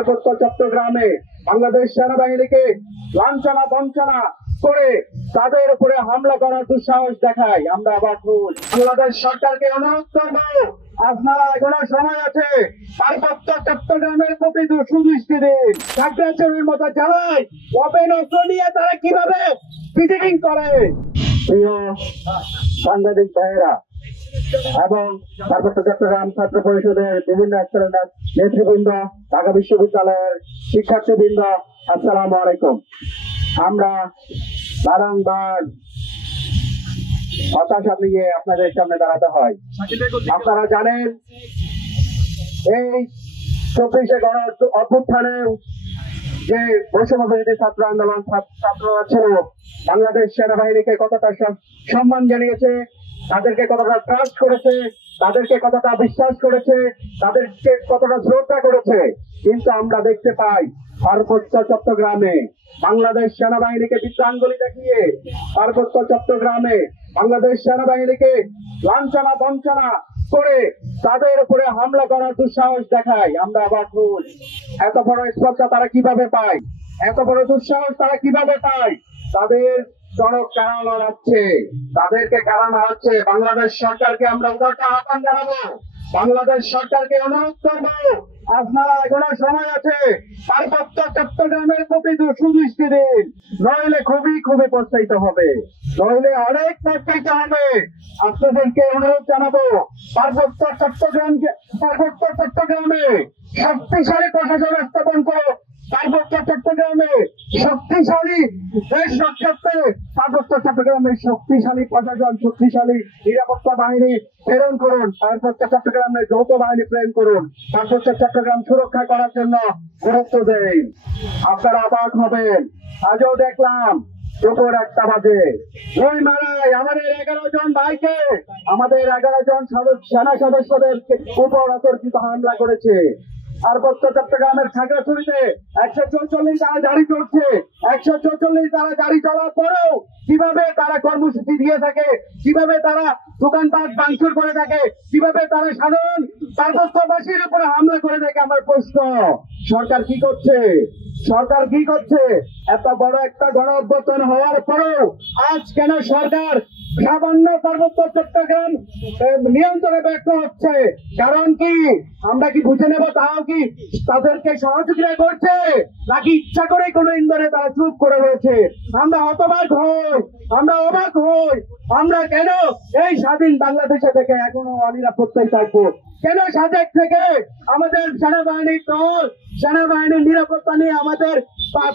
পার্বত্য চট্টগ্রামে বাংলাদেশ সেনাবাহিনীকে লাঞ্ছনা বঞ্চনা করে তাদের উপরে হামলা করার দুঃসাহস দেখায়। আমরা অবাক হই। বাংলাদেশ সরকারকে অনুরোধ করব, আপনারা এখনো সময় আছে, পার্বত্য চট্টগ্রামের প্রতি সুদৃষ্টি দিন। খাগড়াছড়ির মতো জেলায় ওপেন অস্ত্র নিয়ে তারা কিভাবে ভিজিটিং করে। প্রিয় সাংবাদিক ভাইয়েরা এবং পার্বত্য চট্টগ্রাম ছাত্র পরিষদের বিভিন্ন স্তরের নেতৃবৃন্দ, ঢাকা বিশ্ববিদ্যালয়ের শিক্ষার্থীবৃন্দ, আসসালামু আলাইকুম। আমরা বারংবার হতাশা নিয়ে আপনাদের সামনে দাঁড়াতে হয়। আপনারা জানেন এই 24শে গণ অভ্যুত্থানে যে বৈষম্য বিরোধী ছাত্র আন্দোলন ছাত্ররা ছিল, বাংলাদেশ সেনাবাহিনীকে কতটা সম্মান জানিয়েছে, তাদেরকে কতটা ট্রাস্ট করেছে, তাদেরকে কতটা বিশ্বাস করেছে, তাদেরকে কতটা শ্রদ্ধা করেছে। কিন্তু আমরা দেখতে পাই পার্বত্য চট্টগ্রামে বাংলাদেশ সেনাবাহিনীকে বিদ্যাঙ্গুলি দেখিয়ে পার্বত্য চট্টগ্রামে বাংলাদেশ সেনাবাহিনীকে লাঞ্ছনা বঞ্চনা করে তাদের উপরে হামলা করার দুঃসাহস দেখায়। আমরা অবাক হই। এত বড় স্পর্ধা তারা কিভাবে পায়? এত বড় দুঃসাহস তারা কিভাবে পায়? তাদের জনক কারা লড়াচ্ছে, তাদেরকে কারা মারাচ্ছে। বাংলাদেশ সরকারকে আমরা উদারতা আহ্বান জানাবো, বাংলাদেশ সরকারকে অনুরোধ করবো, আপনারা এখনো সময় আছে, পার্বত্য চট্টগ্রামের প্রতি সুদৃষ্টি দিন। নইলে খুবই প্রস্তাবিত হবে, নইলে অনেক প্রস্তাবিত হবে। আপনাদেরকে অনুরোধ জানাবো, পার্বত্য চট্টগ্রামে শক্তিশালী প্রশাসন স্থাপন করো। পার্বত্য চট্টগ্রামে শক্তিশালী দেশ রক্ষার্থে পার্বত্য চট্টগ্রামে শক্তিশালী প্রশাসন, শক্তিশালী নিরাপত্তা বাহিনী প্রেরণ করুন। পার্বত্য চট্টগ্রামে যৌথ বাহিনী প্রেরণ করুন। পার্বত্য চট্টগ্রাম সুরক্ষা করার জন্য গুরুত্ব দেন। আপনারা অবাক হবেন, আজও দেখলাম দুপুর 1টা বাজে ওই মারায় আমাদের 11 জন ভাইকে, আমাদের 11 জন সেনা সদস্যদের উপর অতর্কিত হামলা করেছে। পার্বত্য চট্টগ্রামের খাগড়াছড়িতে 144 তারা গাড়ি চলছে। 144 তারা গাড়ি চলার পরেও কিভাবে তারা কর্মসূচি দিয়ে থাকে, কিভাবে তারা দোকানপাট ভাঙচুর করে থাকে, কিভাবে তারা সাধারণ পার্বত্যবাসীর উপরে হামলা করে থাকে। আমার প্রশ্ন, সরকার কি করছে? সরকার কি করছে? এত বড় একটা গণ অভ্যুত্থান হওয়ার পরেও আজ কেন সরকার সামান্য পার্বত্য চট্টগ্রাম নিয়ন্ত্রণে ব্যর্থ হচ্ছে? কারণ কি আমরা কি বুঝে নেব? তাও কি তাদেরকে সহযোগিতা করছে, নাকি ইচ্ছা করে কোনো ইন্ধনে তারা চুপ করে রয়েছে? আমরা হতবাক হই, আমরা অবাক হই। আমরা কেন এই স্বাধীন বাংলাদেশে থেকে এখনো অনিরাপত্তায় থাকবো? কেন সাজেক থেকে আমাদের সেনাবাহিনীর দল, সেনাবাহিনীর নিরাপত্তা নিয়ে আমাদের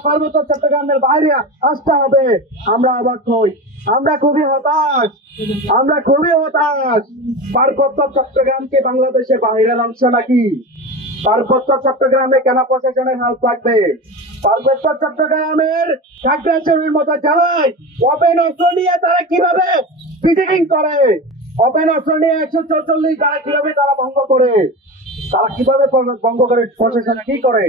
পার্বত্য চট্টগ্রামের বাইরে আসতে হবে? আমরা অবাক হই, আমরা খুবই হতাশ, আমরা খুবই হতাশ। পার্বত্য চট্টগ্রামকে বাংলাদেশের বাইরের অংশ নাকি? পার্বত্য চট্টগ্রামে কেন প্রশাসনের হাত লাগবে? পার্বত্য চট্টগ্রামের খাগড়াছড়ির মতো জেলায় ওপেন অস্ত্র নিয়ে তারা কিভাবে ভিজিটিং করে? ওপেন অস্ত্র নিয়ে 144 তারা কিভাবে তারা ভঙ্গ করে? তারা কিভাবে ভঙ্গ করে? প্রশাসন কি করে?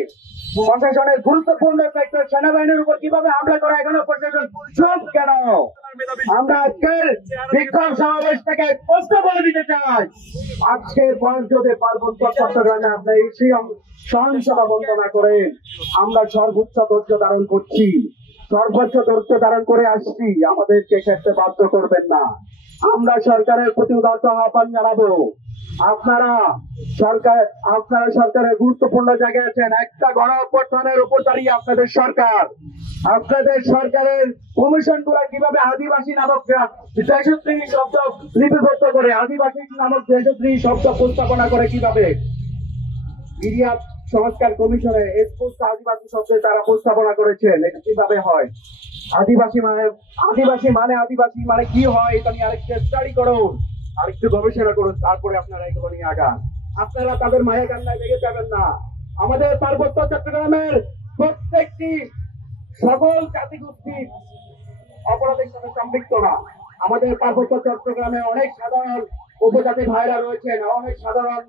প্রশাসনের গুরুত্বপূর্ণ সেক্টর সেনাবাহিনীর উপর কিভাবে হামলা করে? এখনো প্রশাসন চুপ কেন? আমরা আজকের বিক্ষোভ সমাবেশ থেকে স্পষ্ট বলে দিতে চাই, আজকের পর যদি পার্বত্য চট্টগ্রামে আপনার এই সহিংসতা বন্ধ না করেন, আমরা সর্বোচ্চ ধৈর্য ধারণ করছি, সর্বোচ্চ ধৈর্য ধারণ করে আসছি। আমাদেরকে ক্ষেত্রে বাধ্য করবেন না। আমরা সরকারের প্রতি উদারত আহ্বান জানাবো, আপনারা সরকারের গুরুত্বপূর্ণ জায়গায় আছেন। একটা গণ অভ্যুত্থানের উপর দাঁড়িয়ে আপনাদের সরকারের কমিশন গুলা কিভাবে আদিবাসী নামক দেশদ্রোহী শব্দ লিপিবদ্ধ করে, আদিবাসী নামক দেশদ্রোহী শব্দ উপস্থাপনা করে, কিভাবে মিডিয়া সংস্কার কমিশনে আদিবাসী শব্দে তারা উপস্থাপনা করেছেন। এটা কিভাবে হয়? আদিবাসী মানে কি হয়, এটা নিয়ে আরেকটু স্টাডি করুন, আরেকটু গবেষণা করুন, তারপরে আপনারা এগুলো নিয়ে আগান। আপনারা তাদের মায়া কান্নায় লেগে যাবেন না। আমাদের পার্বত্য চট্টগ্রামের প্রত্যেকটি সকল জাতিগোষ্ঠীর অপরাধের সাথে সম্পৃক্ত না। আমাদের পার্বত্য চট্টগ্রামে অনেক সাধারণ উপজাতি ভাইরা রয়েছেন, অনেক সাধারণ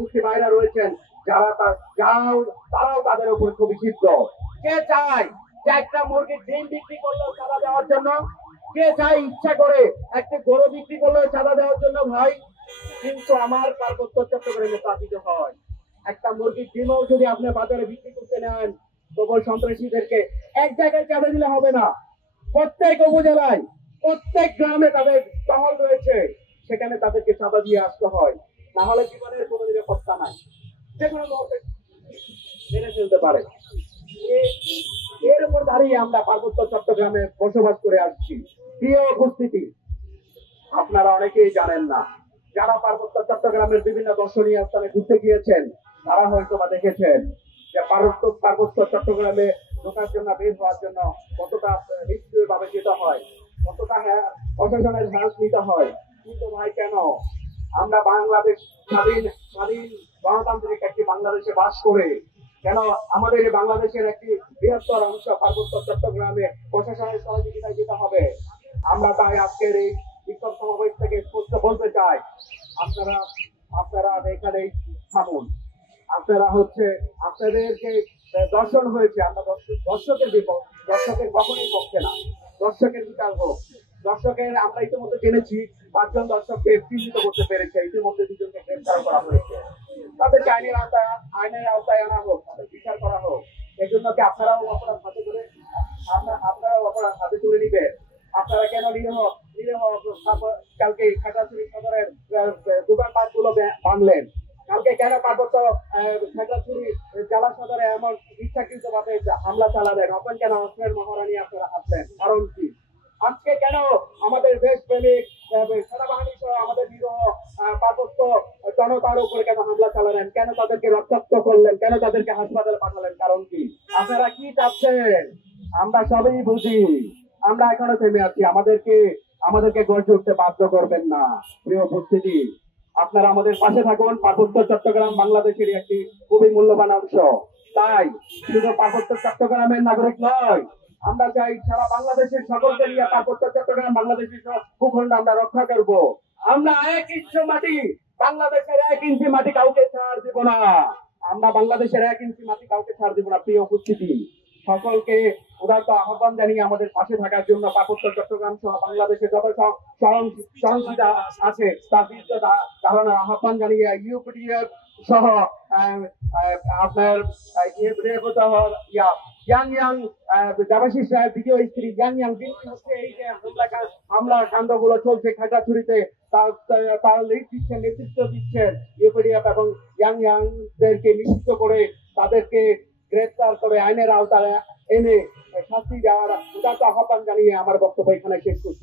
গোষ্ঠী ভাইরা রয়েছেন, তারাও তাদের উপর খুবই ক্ষিপ্ত। কে চায় যে একটা মুরগির ডিম বিক্রি করলেও চাঁদা দেওয়ার জন্য? কে চায় ইচ্ছা করে একটা গরু বিক্রি করলেও চাঁদা দেওয়ার জন্য? ভাই, কিন্তু আমার পার্বত্য চট্টগ্রামে স্থাপিত হয় একটা মুরগির ডিমও যদি আপনি বাজারে বিক্রি করতে হেফাজতে নেন প্রবল সন্ত্রাসীদেরকে এক জায়গায় চাঁদা দিলে হবে না। প্রত্যেক উপজেলায় প্রত্যেক গ্রামে তাদের টহল রয়েছে, সেখানে তাদেরকে চাঁদা দিয়ে আসতে হয়, না হলে জীবনের কোনো নিরাপত্তা নাই, যে কোনো মুহূর্তে মেরে ফেলতে পারে। এর উপর দাঁড়িয়ে আমরা পার্বত্য চট্টগ্রামে বসবাস করে আসছি। প্রিয় উপস্থিতি, আপনারা অনেকেই জানেন না, যারা পার্বত্য চট্টগ্রামের বিভিন্ন দর্শনীয় স্থানে ঘুরতে গিয়েছেন তারা হয়তো বা দেখেছেন যে পার্বত্য চট্টগ্রামে ঢোকার জন্য, বের হওয়ার জন্য কতটা নিশ্চয় ভাবে যেতে হয়, কতটা প্রশাসনের হেল্প নিতে হয়। কিন্তু ভাই, কেন আমরা বাংলাদেশ স্বাধীন স্বাধীন গণতান্ত্রিক একটি বাংলাদেশে বাস করে কেন আমাদের এই বাংলাদেশের একটি বৃহত্তর অংশ পার্বত্য চট্টগ্রামে প্রশাসনের সহযোগিতায় যেতে হবে? আমরা তাই আজকের এই বিক্ষোভ সমাবেশ থেকে স্পষ্ট বলতে চাই, আপনারা আপনারা এখানেই থামুন। আপনারা আপনাদেরকে দর্শন হয়েছে, আমরা দর্শকের কখনোই পক্ষে না। দর্শকের বিচার হোক। আমরা ইতিমধ্যে জেনেছি 5 জন দর্শককে চিহ্নিত করতে পেরেছে, ইতিমধ্যে 2 জনকে গ্রেফতার করা হয়েছে। তাদেরকে আইনের আওতায় আনা হোক, তাদের বিচার করা হোক। এজন্য কি আপনারাও অপরাধ হাতে করে আপনারাও অপরাধ হাতে তুলে নিবেন? আপনারা কেন নিরীহ কালকে খাগড়াছড়ি সদরের দোকানপাট গুলো ভাঙলেন? কালকে কেন পার্বত্য খাগড়াছড়ি জেলা সদরে এমন ইচ্ছাকৃত ভাবে হামলা চালালেন? এখন কেন অস্ত্রের মহারানী আপনারা আসলেন? কারণ কি? আজকে কেন আমাদের দেশপ্রেমিক সেনাবাহিনী সহ আমাদের নিরীহ পার্বত্য জনতার উপরে কেন হামলা চালালেন? কেন তাদেরকে রক্তাক্ত করলেন? কেন তাদেরকে হাসপাতালে পাঠালেন? কারণ কি? আপনারা কি চাচ্ছেন? আমরা সবই বুঝি। আমরা এখনো থেমে আছি। আমাদেরকে গর্জে উঠতে বাধ্য করবেন না। প্রিয় উপস্থিতি, আপনারা আমাদের পাশে থাকুন। পার্বত্য চট্টগ্রাম বাংলাদেশের একটি খুবই মূল্যবান অংশ। তাই শুধু পার্বত্য চট্টগ্রামের নাগরিক নয়, আমরা চাই সারা বাংলাদেশের সকলকে নিয়ে পার্বত্য চট্টগ্রাম বাংলাদেশের ভূখণ্ড আমরা রক্ষা করব। আমরা 1 ইঞ্চি মাটি, বাংলাদেশের 1 ইঞ্চি মাটি কাউকে ছাড় দিব না। আমরা বাংলাদেশের 1 ইঞ্চি মাটি কাউকে ছাড় দিব না। প্রিয় উপস্থিতি, সকলকে উদারত আহ্বান জানিয়ে আমাদের পাশে থাকার জন্য পার্বত্য চট্টগ্রাম সহ বাংলাদেশের যত সহযোগিতা আছে তার বিরুদ্ধে ধারণার আহ্বান জানিয়ে ইউপিডিএফ সহ আপনার ইয়াং দেবাশিস রায়ের দ্বিতীয় স্ত্রী ইয়াং হচ্ছে এই যে হামলা কাণ্ড গুলো চলছে খাগড়াছড়িতে, তার নেতৃত্ব দিচ্ছেন ইউপিডিএফ এবং ইয়াংদেরকে নিষিদ্ধ করে তাদেরকে গ্রেফতার করে আইনের আওতায় এনে শাস্তি দেওয়ার উদারত আহ্বান জানিয়ে আমার বক্তব্য এখানে শেষ করছি।